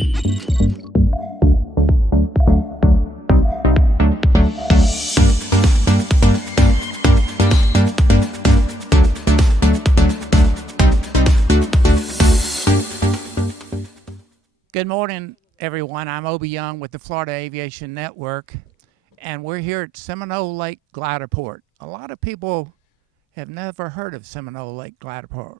Good morning, everyone. I'm Obie Young with the Florida Aviation Network, and we're here at Seminole Lake Glider Port. A lot of people have never heard of Seminole Lake Glider Port.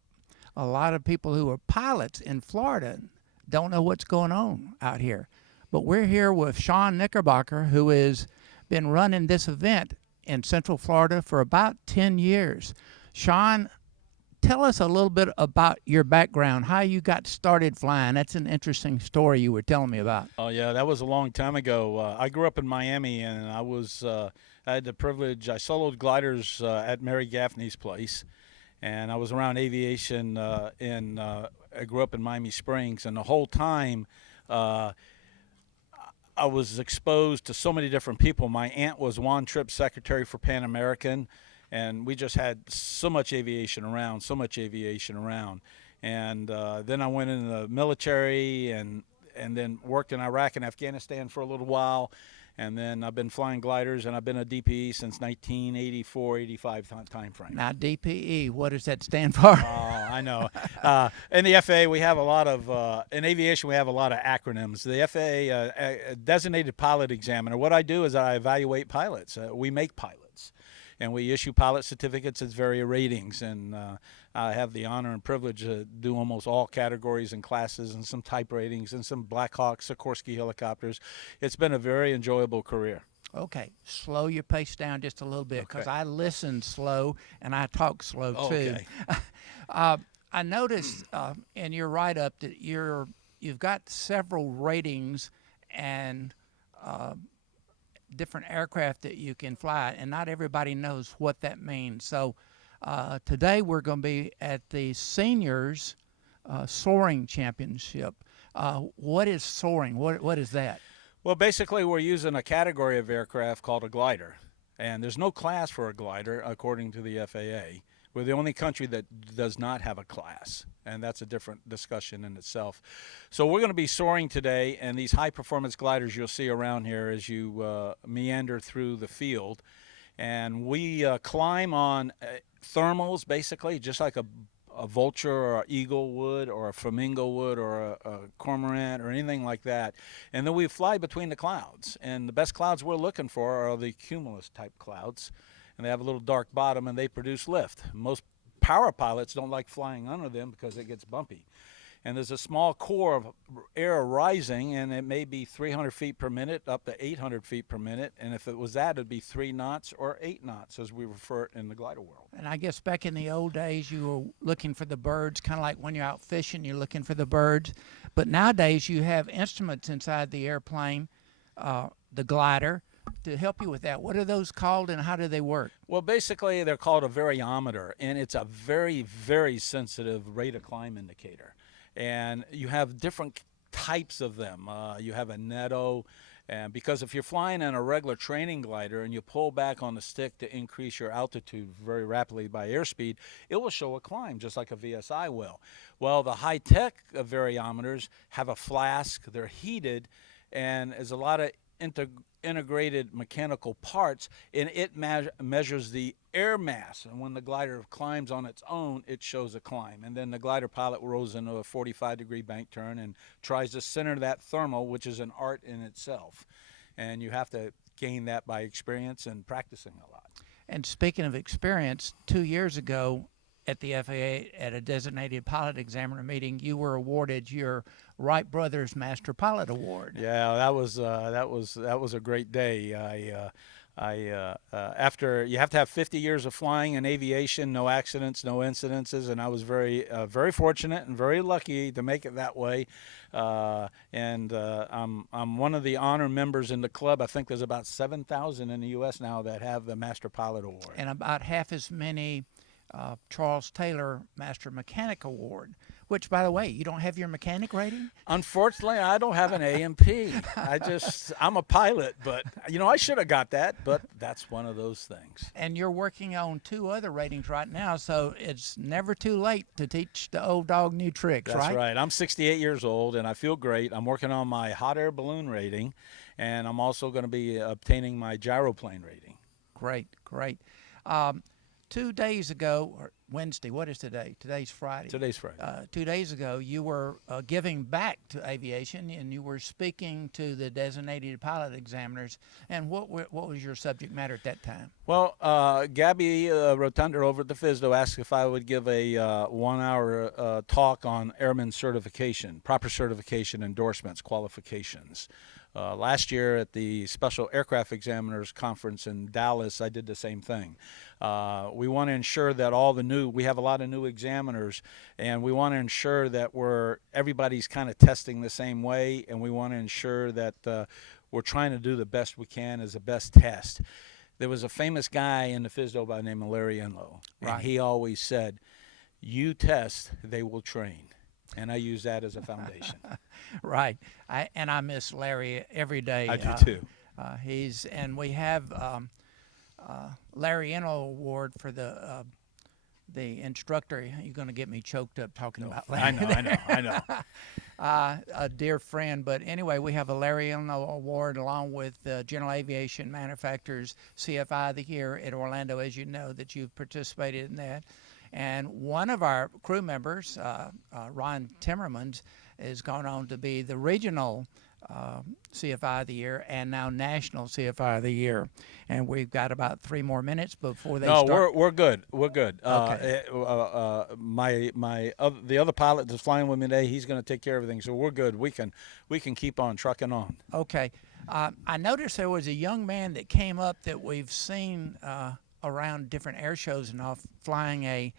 A lot of people who are pilots in Florida don't know what's going on out here. But we're here with Shawn Knickerbocker, who has been running this event in Central Florida for about 10 years. Shawn, tell us a little bit about your background, how you got started flying. That's an interesting story you were telling me about. Oh yeah, that was a long time ago. I grew up in Miami, and I had the privilege. I soloed gliders at Mary Gaffney's place, and I was around aviation. I grew up in Miami Springs, and the whole time, I was exposed to so many different people. My aunt was Juan Tripp's secretary for Pan American. And we just had so much aviation around. And then I went in the military and then worked in Iraq and Afghanistan for a little while. And then I've been flying gliders, and I've been a DPE since 1984, 85 time frame. Now, DPE, what does that stand for? Oh, I know. In the FAA, we have a lot of, in aviation, we have a lot of acronyms. The FAA, Designated Pilot Examiner, what I do is I evaluate pilots. We make pilots. And we issue pilot certificates at various ratings, and I have the honor and privilege to do almost all categories and classes, and some type ratings, and some Black Hawk, Sikorsky helicopters. It's been a very enjoyable career. Okay, slow your pace down just a little bit, because I listen slow and I talk slow too. Okay. I noticed in your write-up that you've got several ratings and different aircraft that you can fly, and not everybody knows what that means. So today we're going to be at the Seniors Soaring Championship. What is soaring? What is that? Well, basically we're using a category of aircraft called a glider, and there's no class for a glider according to the FAA. We're the only country that does not have a class, and that's a different discussion in itself. So we're going to be soaring today, and these high-performance gliders you'll see around here as you meander through the field. And we climb on thermals, basically, just like a vulture or an eagle would, or a flamingo would, or a cormorant, or anything like that. And then we fly between the clouds. And the best clouds we're looking for are the cumulus-type clouds. And they have a little dark bottom, and they produce lift. Most power pilots don't like flying under them because it gets bumpy. And there's a small core of air rising, and it may be 300 feet per minute up to 800 feet per minute. And if it was that, it'd be 3 knots or 8 knots, as we refer it in the glider world. And I guess back in the old days, you were looking for the birds, kind of like when you're out fishing, you're looking for the birds. But nowadays, you have instruments inside the airplane, the glider, to help you with that. What are those called, and how do they work? Well, basically, they're called a variometer, and it's a very, very sensitive rate of climb indicator. And you have different types of them. You have a netto, and because if you're flying in a regular training glider and you pull back on the stick to increase your altitude very rapidly by airspeed, it will show a climb just like a VSI will. Well, the high-tech variometers have a flask, they're heated, and there's a lot of integrated mechanical parts, and it measures the air mass, and when the glider climbs on its own, it shows a climb. And then the glider pilot rolls into a 45-degree bank turn and tries to center that thermal, which is an art in itself, and you have to gain that by experience and practicing a lot. And speaking of experience, 2 years ago at the FAA at a designated pilot examiner meeting, you were awarded your Wright Brothers Master Pilot Award. Yeah, that was a great day. After you have to have 50 years of flying in aviation, no accidents, no incidences, and I was very fortunate and very lucky to make it that way. I'm one of the honor members in the club. I think there's about 7,000 in the U.S. now that have the Master Pilot Award, and about half as many Charles Taylor Master Mechanic Award. Which, by the way, you don't have your mechanic rating? Unfortunately, I don't have an A&P. I'm a pilot, but I should have got that, but that's one of those things. And you're working on 2 other ratings right now, so it's never too late to teach the old dog new tricks, That's right? right. I'm 68 years old, and I feel great. I'm working on my hot air balloon rating, and I'm also going to be obtaining my gyroplane rating. Great, great. 2 days ago, or Wednesday, what is today? Today's Friday. Today's Friday. 2 days ago, you were giving back to aviation, and you were speaking to the designated pilot examiners. And what was your subject matter at that time? Well, Gabby Rotunda over at the FSDO asked if I would give a 1-hour talk on airman certification, proper certification, endorsements, qualifications. Last year at the Special Aircraft Examiners Conference in Dallas, I did the same thing. We want to ensure that we have a lot of new examiners, and we want to ensure that everybody's kind of testing the same way, and we want to ensure that we're trying to do the best we can as the best test. There was a famous guy in the FSDO by the name of Larry Enlow, and he always said, "You test, they will train." And I use that as a foundation. Right. I miss Larry every day. I do too. We have Larry Enlow Award for the instructor. You're going to get me choked up talking about Larry. I know. A dear friend. But anyway, we have a Larry Enlow Award along with General Aviation Manufacturers CFI of the Year at Orlando, as you know, that you've participated in that. And one of our crew members, Ron Timmermans, has gone on to be the regional CFI of the Year and now national CFI of the Year. And we've got about 3 more minutes before they start. No, we're good. We're good. Okay. The other pilot that's flying with me today, he's going to take care of everything. So we're good. We can keep on trucking on. Okay. I noticed there was a young man that came up that we've seen around different air shows and all flying a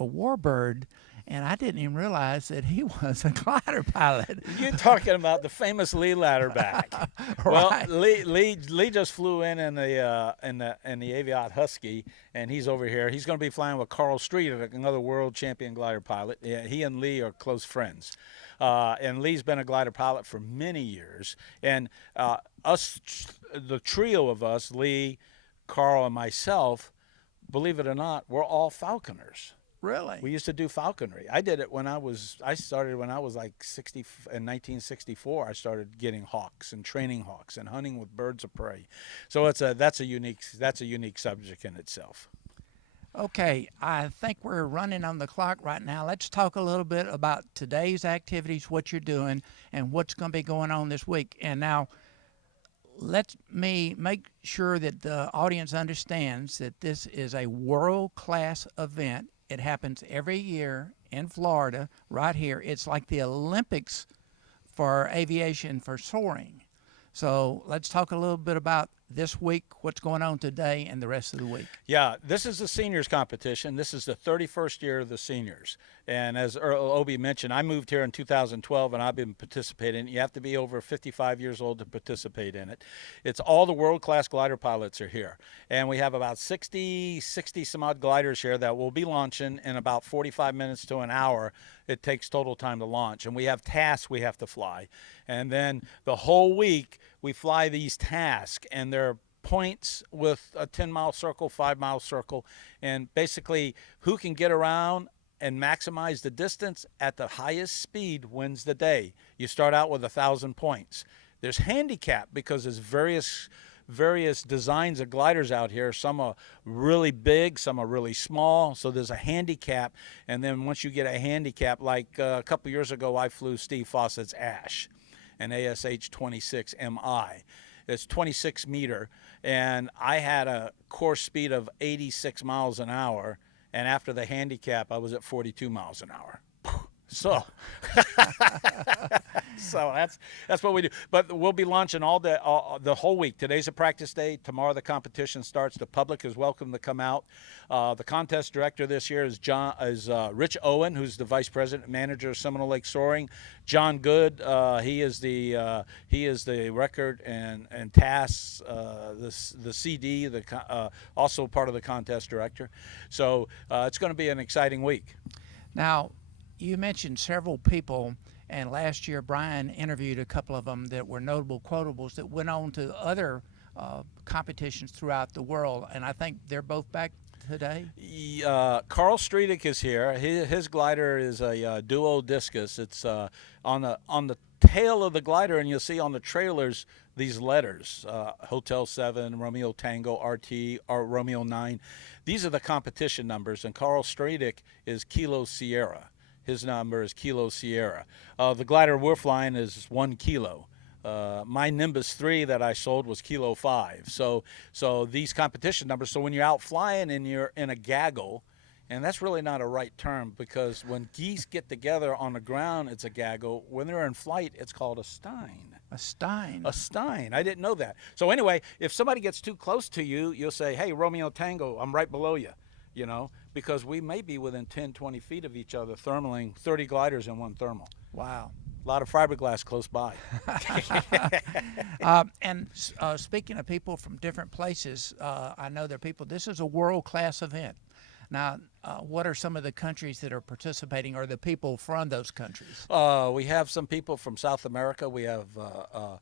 warbird, and I didn't even realize that he was a glider pilot. You're talking about the famous Lee Ladderback. Right. Well, Lee just flew in the Aviat Husky, and he's over here. He's going to be flying with Carl Striedick, another world champion glider pilot. Yeah, he and Lee are close friends. And Lee's been a glider pilot for many years. And the trio of us, Lee, Carl, and myself, believe it or not, we're all falconers. Really? We used to do falconry. I did it I started when I was like 60, in 1964. I started getting hawks and training hawks and hunting with birds of prey. So that's a unique subject in itself. Okay, I think we're running on the clock right now. Let's talk a little bit about today's activities, what you're doing, and what's going to be going on this week. And now, let me make sure that the audience understands that this is a world-class event. It happens every year in Florida, right here. It's like the Olympics for aviation, for soaring. So let's talk a little bit about this week, what's going on today, and the rest of the week. Yeah, this is the seniors competition. This is the 31st year of the seniors. And as Obie mentioned, I moved here in 2012, and I've been participating. You have to be over 55 years old to participate in it. It's all the world-class glider pilots are here. And we have about 60 some odd gliders here that will be launching in about 45 minutes to an hour. It takes total time to launch. And we have tasks we have to fly. And then the whole week, we fly these tasks, and they're points with a 10-mile circle, 5-mile circle, and basically who can get around and maximize the distance at the highest speed wins the day. You start out with 1,000 points. There's handicap because there's various designs of gliders out here. Some are really big, some are really small, so there's a handicap. And then once you get a handicap, like a couple years ago, I flew Steve Fawcett's Ash, an ASH 26 MI. It's 26 meter, and I had a course speed of 86 miles an hour, and after the handicap, I was at 42 miles an hour. So, that's what we do. But we'll be launching all the whole week. Today's a practice day. Tomorrow the competition starts. The public is welcome to come out. The contest director this year is Rich Owen, who's the vice president and manager of Seminole Lake Soaring. John Good, he is the record and tasks, the CD, also part of the contest director. So it's going to be an exciting week. Now, You mentioned several people, and last year Brian interviewed a couple of them that were notable quotables that went on to other competitions throughout the world, and I think they're both back today. Carl Striedick is here. His glider is a duo discus. It's on the tail of the glider, and you'll see on the trailers these letters: Hotel 7, Romeo Tango, RT, or Romeo 9. These are the competition numbers, and Carl Striedick is Kilo Sierra. His number is Kilo Sierra. The glider we're flying is 1 kilo. My Nimbus 3 that I sold was Kilo 5. So these competition numbers. So when you're out flying and you're in a gaggle, and that's really not a right term, because when geese get together on the ground, it's a gaggle. When they're in flight, it's called a stein. A stein. A stein. I didn't know that. So anyway, if somebody gets too close to you, you'll say, "Hey, Romeo Tango, I'm right below you," because we may be within 10, 20 feet of each other, thermaling 30 gliders in one thermal. Wow. A lot of fiberglass close by. Speaking of people from different places, I know there are people. This is a world-class event. Now, what are some of the countries that are participating, or the people from those countries? We have some people from South America. We have the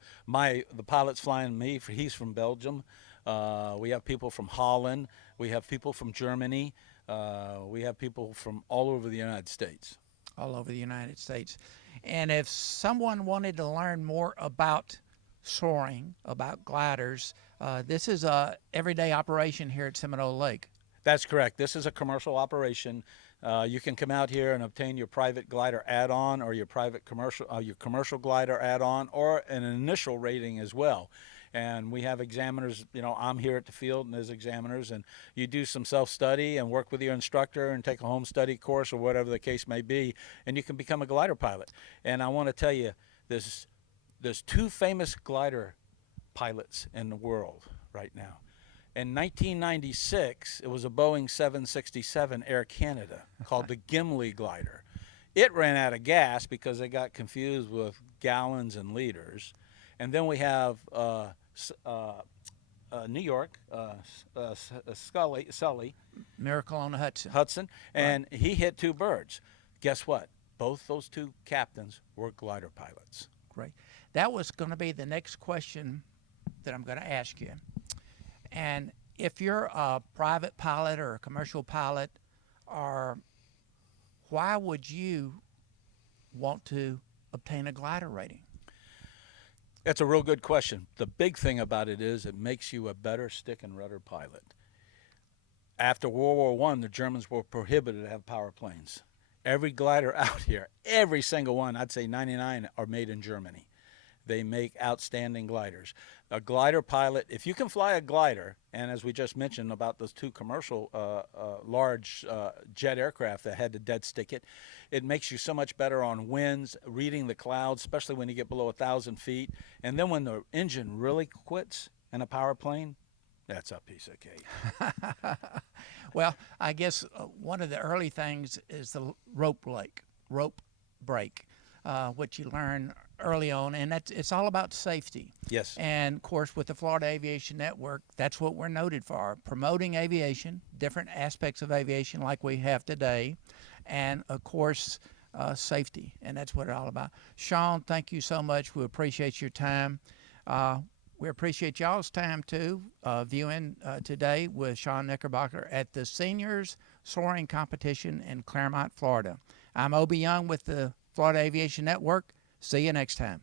pilot's flying me. He's from Belgium. We have people from Holland. We have people from Germany. We have people from all over the United States. All over the United States. And if someone wanted to learn more about soaring, about gliders, this is a everyday operation here at Seminole Lake. That's correct. This is a commercial operation. You can come out here and obtain your private glider add-on, or your commercial glider add-on, or an initial rating as well. And we have examiners. I'm here at the field, and there's examiners, and you do some self-study and work with your instructor and take a home study course or whatever the case may be, and you can become a glider pilot. And I want to tell you, there's 2 famous glider pilots in the world right now. In 1996, it was a Boeing 767 Air Canada called the Gimli glider. It ran out of gas because they got confused with gallons and liters. And then we have New York, Sully. Miracle on the Hudson. And right. He hit 2 birds. Guess what? Both those 2 captains were glider pilots. Great. That was going to be the next question that I'm going to ask you. And if you're a private pilot or a commercial pilot, why would you want to obtain a glider rating? That's a real good question. The big thing about it is it makes you a better stick and rudder pilot. After World War I, the Germans were prohibited to have power planes. Every glider out here, every single one, I'd say 99, are made in Germany. They make outstanding gliders. A glider pilot, if you can fly a glider, and as we just mentioned about those 2 commercial large jet aircraft that had to dead stick it, it makes you so much better on winds, reading the clouds, especially when you get below 1,000 feet. And then when the engine really quits in a power plane, that's a piece of cake. Well, I guess one of the early things is the rope break, which you learn early on, and it's all about safety. Yes. And of course, with the Florida Aviation Network, that's what we're noted for: promoting aviation, different aspects of aviation like we have today, and of course, safety. And that's what it's all about. Shawn, thank you so much. We appreciate your time. We appreciate y'all's time too, viewing today with Shawn Knickerbocker at the Seniors Soaring competition in Clermont, Florida. I'm Obie Young with the Florida Aviation Network. See you next time.